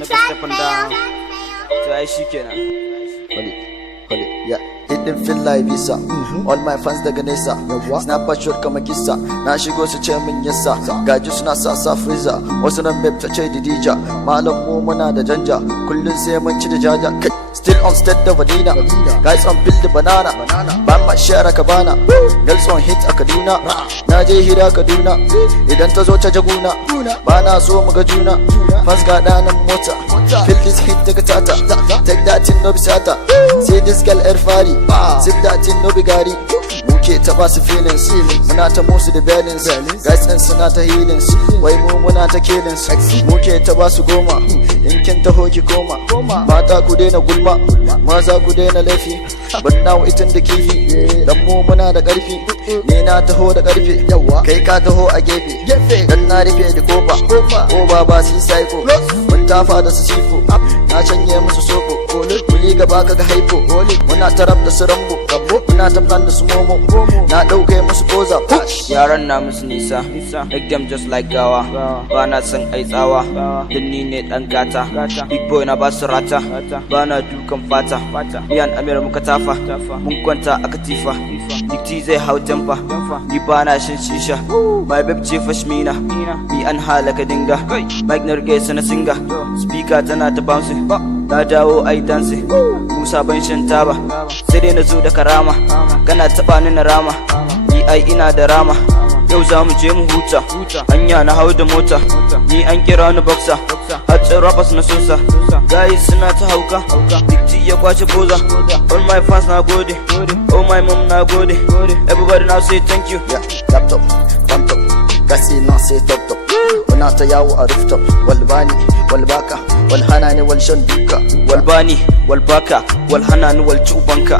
never stepping down. So I shikenan. Hold it, yeah. It didn't feel like visa. All my fans daga nesa. Snapper shot kama kissa. Na shigo su ce min yassa. Gaji suna sa freezer. Wasu nan babe ta ce didija. Malam mu muna da janja. Kullun sai mun ci da jaja. Still on state da Vadina. Guys on build the banana. Ban ma share Kabana. Girls on hit a Kaduna. Na je hira Kaduna. Idan ta zo ta jaguna. Ba na so mu ga juna. Fans ga danan mota. Feel this hit daga tata. Take that in no bisata. See this girl Erfari. Zip that in no bigari. Muke ta basu feelings. Muna ta musu da balance. Guys din suna ta healings. Wai mu muna ta killings. Muke ta basu goma. In kin taho ki koma. Mata ku daina gulma. Maza ku daina laifi. But now itin da kifi. Dan mu muna da karfi. Ni na taho da karfe. Kai ka taho a gefe. Dan na rufe da kofa. Ko ba si psycho. Mun tafa da su sifo. Na canye musu soko. Muli gaba kaga haifo. Muna tarab da su rambo. Muna ta plan da su momo. Na dauke musu koza. Yaran na musu nisa. Make them just like gawa. Ba na san ai tsawa. Dan ni ne dan gata. Big boy na basu rata. Ba na dukan fata. Biyan Amir muka tafa. Mun kwanta a katifa. Dikti zai hau jamfa. Ni ba na shan shisha. My babe ce fashmina. Bi an halaka dinga. Mike na rige sana singa. Speaker tana ta bouncing. Na dawo ai dancing. Musa ban shan taba. Sai dai na zo da karama. Kana taba ni na rama. Ni ai ina da rama. Yau za mu je mu huta. Hanya na hau da mota. Ni an kira ni boxer. Hatsin rappers na sosa. Guys suna ta hauka. Dikti ya kwace boza. All my fans na gode. Oh my mom na gode. Everybody now say thank you. Yeah, laptop, laptop. Kasi na say top top. Muna ta yawo a rooftop. Walbani, walbaka. Walhanani wal shan duka. Walbani, walbaka, walhanani wal cubanka.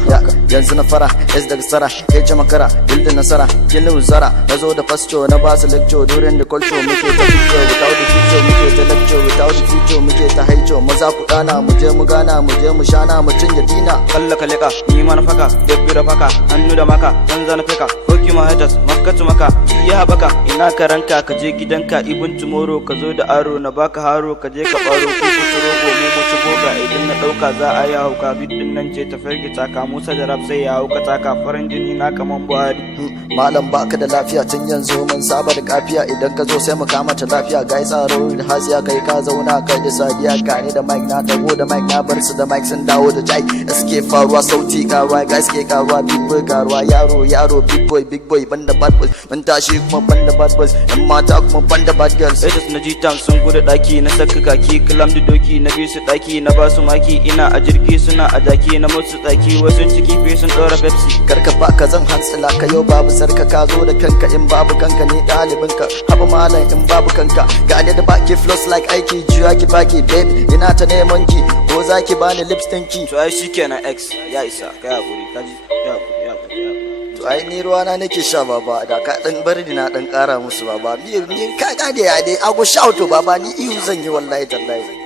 Yanzu na fara, es daga sara, ce makara, building nasara, kilin zara. Nazo da fasto na basu lecture during the culture muke ta future without the future muke ta lecture without the future muke ta haijo. Maza ku dana mu je mu gana mu je mu shana mu cinye dina. Kalla kaleka, ni mana faka, dabbi da faka, hannu da maka, canza na fika. Koki ma haters, makkatu maka, ya baka. Ina karanka ka je gidanka ibn tomorrow ka zo da aro na baka haro ka je ka baro ko rogo mu mutu boga idan na dauka za a yi hauka bidin nan ce ta firgita ka musa da rap sai ya hauka taka farin jini na kaman Buhari. Malam baka da lafiya tun yanzu mun saba da kafiya idan ka zo sai mu kama ta lafiya guys tsaro da hasiya kai ka zauna kai da sadiya gane da mic na tago da mic na bar su da mic sun dawo da jai suke faruwa sauti karuwa guys ke karuwa big boy karuwa yaro big boy banda bad boys mun tashi kuma banda bad boys yan mata kuma banda bad girls. Etos na jitan sun gudu daki na saka kaki kalam da doki na bisu daki na basu maki ina a jirgi suna a jaki na musu tsaki wasu ciki fe sun dora Pepsi. Karka baka zan hantsila ka yau babu sarka ka zo da kanka in babu kanka ne dalibin ka haba malam in babu kanka gane da baki flows like aiki juya ki baki baby ina ta neman ki ko zaki bani lipstick ki. To ai shikenan X ya isa kai hakuri kaji ya hakuri. To ai ni ruwana nake sha baba da ka dan bari na dan kara musu baba ni ka gane ya dai ago shout to baba ni ihu zan yi wallahi tallahi.